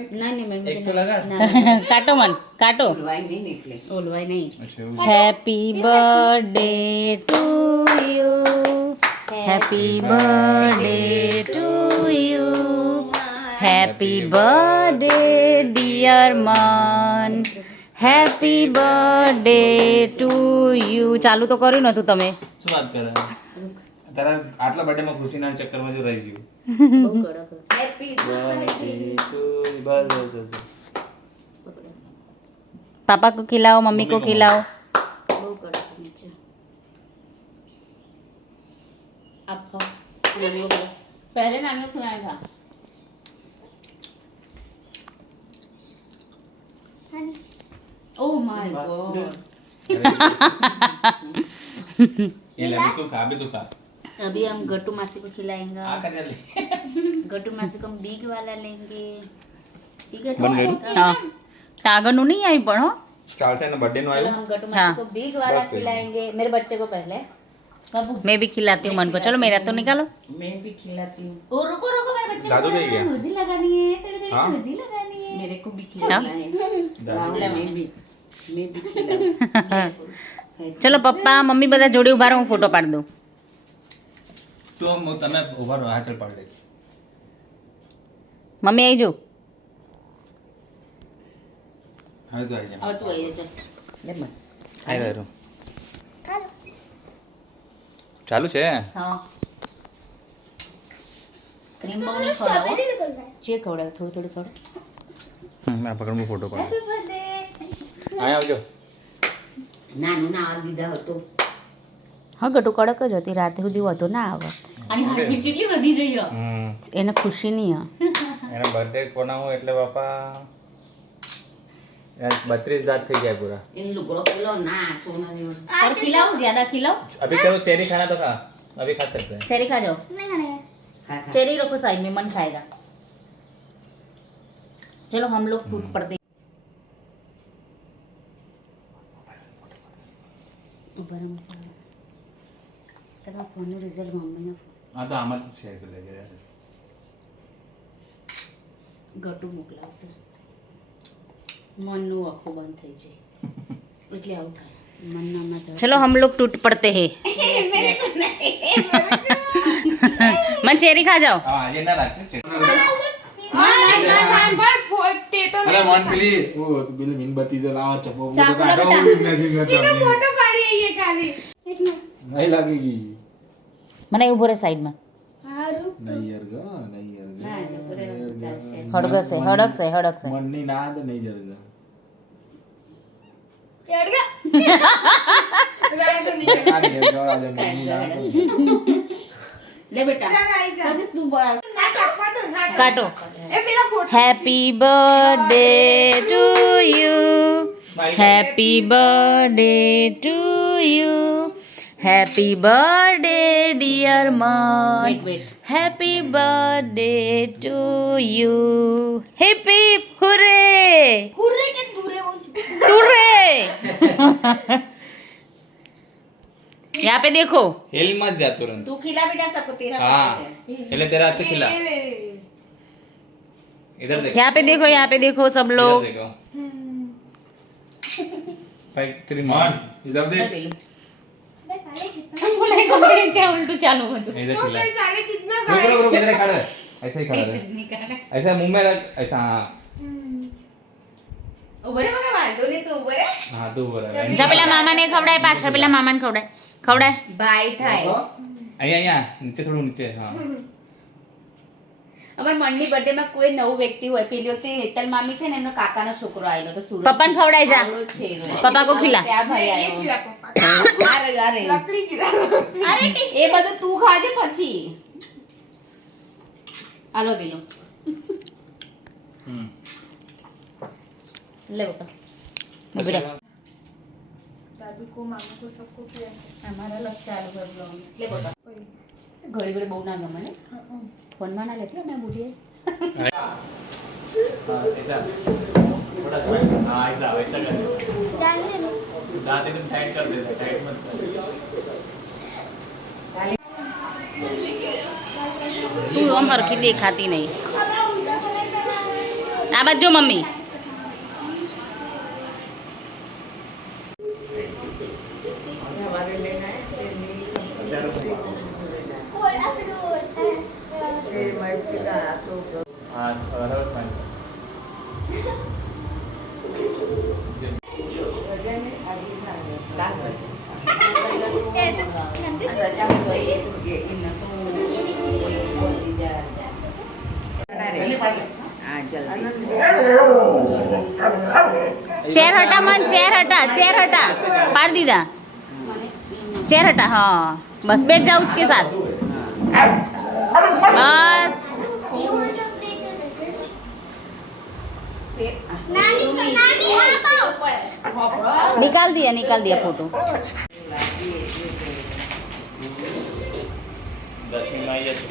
नहीं नहीं मैं एक तो लगा काटो मन काटो ओलवाई नहीं निकले ओलवाई नहीं happy birthday to you happy birthday to you happy birthday dear मन हैप्पी बर्थडे टू यू चालू तो કર્યું નતું તમે શું વાત કરે તારા આટલા બર્થડે માં ખુશીના ચક્કરમાં જો રહી ગયું બહુ કડક હેપી पापा को खिलाओ मम्मी को खिलाओ બહુ કડક નીચે आप खाओ नानी को खिलाओ। पहले नानी को खिलाया था ओह माय गॉड ये ले तू खा भी तू खा अभी हम गट्टू मासी को खिलाएंगे आ कर ले गट्टू मासी को हम बिग वाला लेंगे ठीक है बन गई? हाँ कागज नहीं आई पण हो ચાલશે ને બર્થડે નું चलो આવ્યું हम गट्टू हाँ। मासी को बिग वाला बस, खिलाएंगे मेरे बच्चे को पहले कब मैं भी खिलाती हूँ मन को चलो मेरा तो निकालो मैं भी खिलाती हूँ ओ रुको रुको मेरे बच्चे दादू को गई क्या? रोजी लगानी है तेरे को हाँ? रोजी लगानी है मेरे को भी खिलाना है मैं भी खिलाऊं चलो पप्पा मम्मी બધા જોડે ઉભા રહો હું ફોટો પાડી દઉં તો તમે ઉભા રહો હાથ પાડ દે મમ્મી આવી જાઓ હવે તો આવી જા अब तू आई जा चल ले मत આઈ રહ્યો ચાલુ છે हाँ क्रीम बाउल नहीं खवડાવો જે ખવડાવો થોડી થોડી ખવડાવો મેં પકડ હું ફોટો પાડ હેપી બર્થડે આય આવજો નાનું ના આ દીધા હતો હા ગટુ કડક જ હતી રાતે સુધી વધુ ના આવે અને હાર્ટબીટ જેટલી વધી જઈ એને ખુશી નહીં હા એનો બર્થડે કોનાવું એટલે બાપા 32 દાંત થઈ ગયા પૂરા इन लुगड़ों पेलो ना सोना नहीं और खिलाओ ज्यादा खिलाओ अभी चलो चेरी खाना तो खा अभी खा सकते हैं चेरी खा जाओ चेरी रखो साइड में मन खाएगा चलो हम लोग टूट पड़ते तेरा फोन रिजल्ट मम्मी ने हाँ तो आमा तो शेयर कर लेंगे यार ગટુ મોકલાવશે મનનું આખું બંધ થઈ જાય એટલે આવું થાય મનના चलो हम लोग टूट पड़ते हैं मन चेरी खा जाओ हाँ ये ना रखते अरे मन पेली ओ तो पेली मीनबत्ती जलावा चप्पो वो तो चाकू काटो बेटा। भी इमेजिन करता नहीं लगेगी મને ઉભો રહે સાઈડમાં नहीं यार गा नहीं यार गा ના તો પૂરે ચાલશે હડગશે હડકશે હડકશે मन नहीं ना तो नहीं जलेगा अरे यार गा वाले मन नहीं ना तो લે બેટા પછી તું કાટો happy birthday to you happy birthday to you happy birthday dear Mann wait wait happy birthday to you hip hip hurray तुरे यहाँ पे देखो हिल मत जा तुरंत तू खिला बेटा सबको तेरा हाँ birthday है। पहले तेरा हाथ से खिला इधर देखो यहाँ पे देखो यहाँ पे देखो सब इधर लोग देखो फाइव थ्री मान इधर देख ले लो बोले कमरे क्या उल्टू चालू हो तो इधर खिला रुक रुक रुक इधर खड़ा रह ऐसे ही खड़ा रह ऐसा मुंह में रख ऐसा हाँ ઉભરે મને વાંધો નહીં તો ઉભરે हाँ तू बोला जा पेला मामा ने खवड़ाय पाछળ पेला मामा ने खवड़ाय खवड़ाय બાય થાય અહીંયા અહીંયા નીચે થોડું નીચે હા અમાર મંડી બર્થડે માં કોઈ નવું વ્યક્તિ હોય પેલી વખતે હેતલ મામી છે ને એમનો કાકાનો છોકરો આવેલો તો સુરત પપ્પાને ખવડાય જા આવડો જ છે એનો. પપ્પા કો ખીલા ત્યાં ભાઈ આવ્યો આ રહ્યો અરે એ બધું તું ખાજે પછી આલો દિલો લે બકા ઉભરે दादू को मामू को सबको किया અમારા લગ ચાલુ હોય બ્લોગ લે બકા ઘડી ઘડી બહુ ના ગમે ને ફોનમાં ના લેતી અમે બુઢીએ ऐसा थोड़ा सा हाँ ऐसा वैसा कर दांत एकदम साइड कर देते साइड मत कर તું આમ હરખી દેખાતી નહીં આ બાજુ જો મમ્મી. हाँ बराबर fine. चेयर हटा मन, चेयर हटा, चेयर हटा. पार दीदा. चेयर हटा. हाँ बस बैठ जाओ उसके साथ. बस निकाल दिया फोटो. 10 मिनट में आई जैसे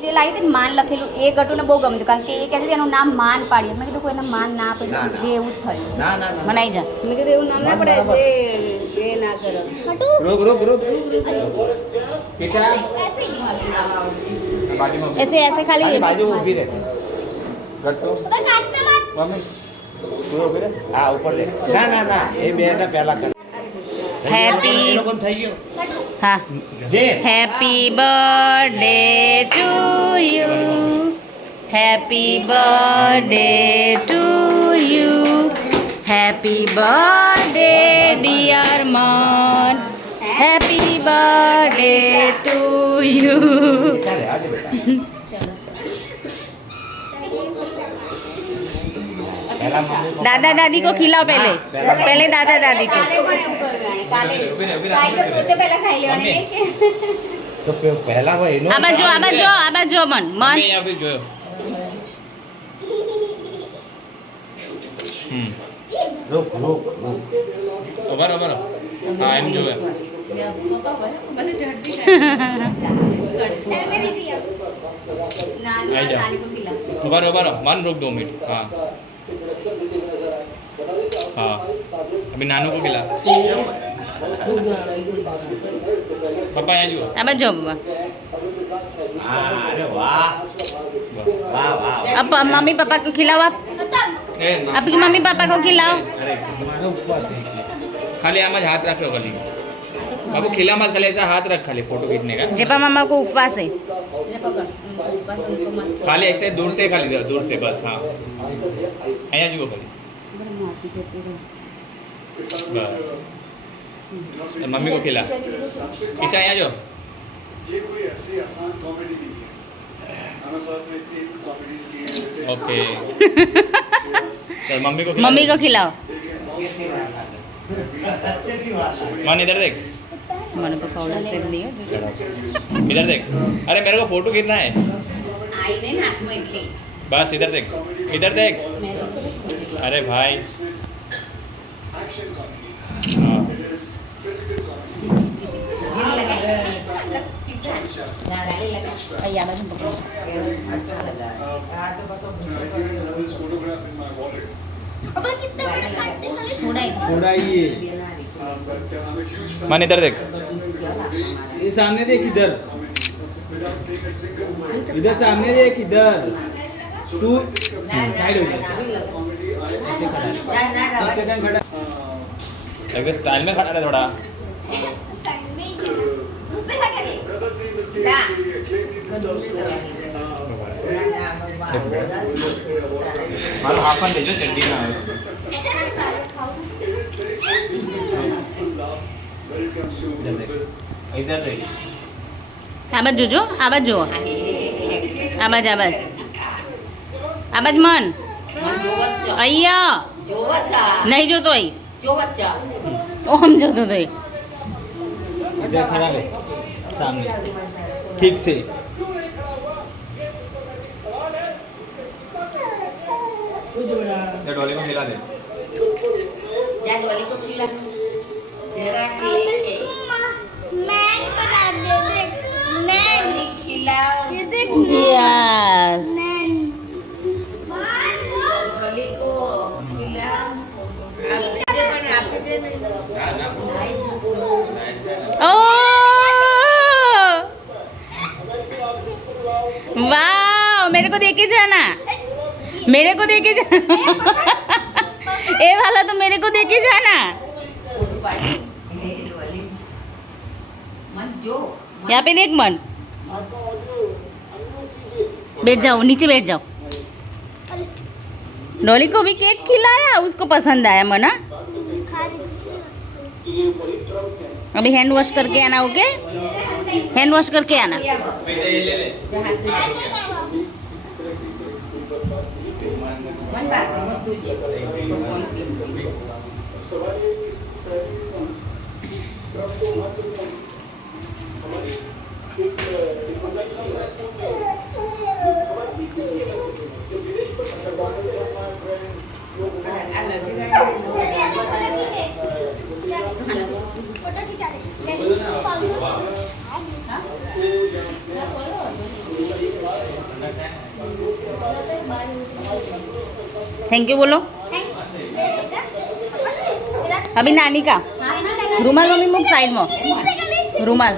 જે લાવી હતી ને માન લખેલું એ ગટુને બહુ ગમ્યું હતું કારણ કે એ કહેતી હતી એનું નામ માન પાડ્યું. મેં કીધું કોઈને માન ના પડ્યું જે એવું જ થયું. મનાઈ જા. મેં કીધું એવું નામ ના પડે જે ના કરો. रुक किशा बाजू में ऐसे ऐसे खाली बाजू ऊभी रहती गट्टू मम्मी तू उभी रह हाँ ऊपर ले ना ये બે ના પહેલા કર Happy. એ લોકોને થઈ ગયો हाँ. જે Happy birthday to you. Happy birthday to you. Happy birthday dear man. Happy birthday to you. ચાલે આજે બેટા પહેલા મમ્મી પપ્પા दादा दादी को खिलाओ पहले. पहले दादा दादी को. તો પહેલા હોય એનો આબા જો મન મન. मैं यहाँ पे जो રૂક ओवर ओवर हाँ एम जो है आई जा ओवर ओवर मन रुक 2 मिनट हाँ हाँ अभी नानू को खिला पापा यहाँ जो આબા જો. હા અરે વાહ વાહ વાહ अब मम्मी पापा को खिलाओ आप. ए ना आपकी मम्मी पापा को खिलाओ. અરે મારો ઉપવાસ છે એટલે खाली आम हाथ रखो खाली बाबू खिला मत खाली ऐसा हाथ रख खाली फोटो खींचने का जेपा मामा को उपवास है. खाली ऐसे दूर से खाली दूर से बस हाँ અહીંયા જુઓ ખાલી बस तो मम्मी को खिला किशा यहाँ जो ये कोई ऐसी आसान कॉमेडी नहीं है हमारे साथ में 3 कॉमेडीज की है ओके तो मम्मी को खिला मम्मी को खिलाओ. मन इधर देख मैंने तो पाउडर से दियो. इधर देख अरे मेरे को फोटो खींचना है बस इधर देख अरे भाई हाँ અહીંયા બાજુ પકડો. photograph in my wallet थोड़ा ये but I'm a huge fan मन इधर देख ये सामने देख इधर without saying a single word इधर सामने देख इधर तू साइड हो जा ऐसे खड़ा रह। एक सेकंड खड़ा एक स्टाइल में खड़ा रहे थोड़ा मदद नहीं मिलती है कोई acclaim नहीं मिलता उसको मारो हाफन ले जो चड्डी ना इधर देख આબાજ જોજો આબાજ જુઓ આબાજ મન અહીંયા નહીં જોતો અહીં ઓમ જોતો તો इधर खड़ा रहे सामने ठीक से ये डोली को मिला दे યસ ओ वाह मेरे को देके जाना मेरे को देके जा ए वाला तो मेरे को देके जाना। मन जो यहाँ पे देख मन, बैठ जाओ नीचे बैठ जाओ। डॉली को भी केक खिलाया, उसको पसंद आया मना। अभी हैंड वॉश करके आना, ओके? हैंड वॉश करके आना। मन बात मत तुझे तो कोई कीमती थैंक यू बोलो। अभी नानी का रुमाल मम्मी मुख साइड में रुमाल।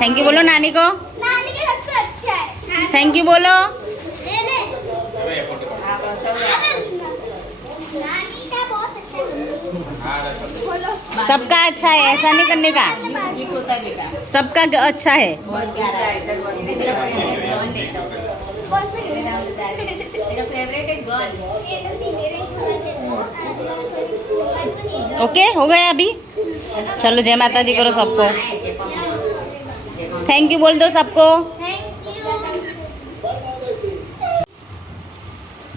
थैंक यू बोलो नानी को। थैंक यू बोलो। सबका अच्छा है, ऐसा नहीं करने का। गिफ्ट होता है बेटा, सबका अच्छा है। बहुत प्यारा है। मेरा फेवरेट गन देखो, मेरा फेवरेट है गन। ओके हो गया अभी। चलो जय माता जी करो सबको। थैंक यू बोल दो सबको।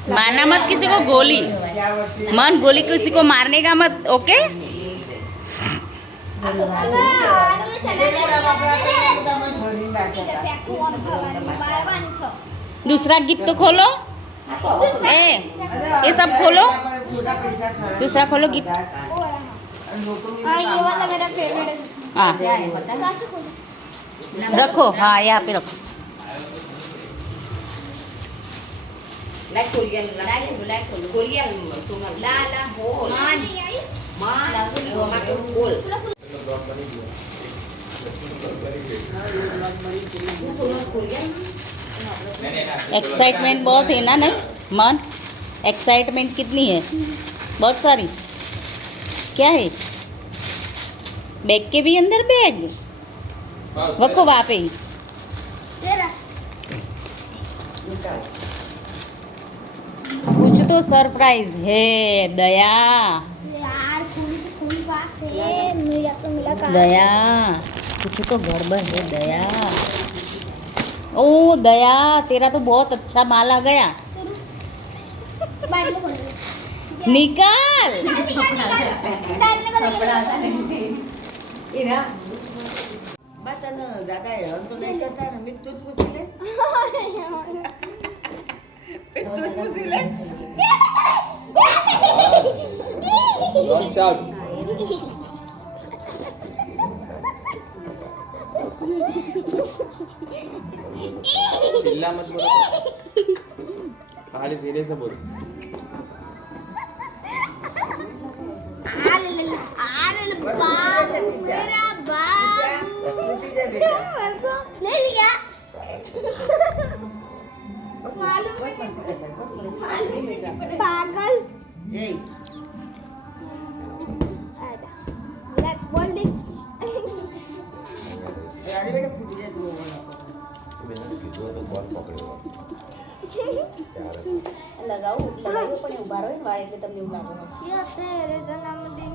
मारना मत किसी को गोली, मन गोली किसी को मारने का मत, ओके? दूसरा गिफ्ट तो खोलो। ये सब खोलो, दूसरा खोलो गिफ्ट। ये वाला मेरा फेवरेट है। हाँ क्या है पता है? रखो, हाँ यहाँ पे रखो। लाइक कोरियन लाइक कोरियन सुना ला ला हो मान मान ला हो मा को बोल एक्साइटमेंट बहुत है ना, नहीं मन? एक्साइटमेंट कितनी है? बहुत सारी। क्या है? बैग के भी अंदर बैग रखो वहाँ पे ही। कुछ तो सरप्राइज है दया। यार फूल पास है, मेरा तो मिला कहाँ? दया कुछ तो गड़बड़ है दया। ओ दया तेरा तो बहुत अच्छा माल आ गया, निकाल। इरा चिल्ला मत बोलो, खाली धीरे से बोलो। मेरा बाबू ले लिया। पागल बोल दे। लगाओ પણ ઉભા રહો ને વાળ એટલે તમને એવું લાગે ये तेरे जन्मदिन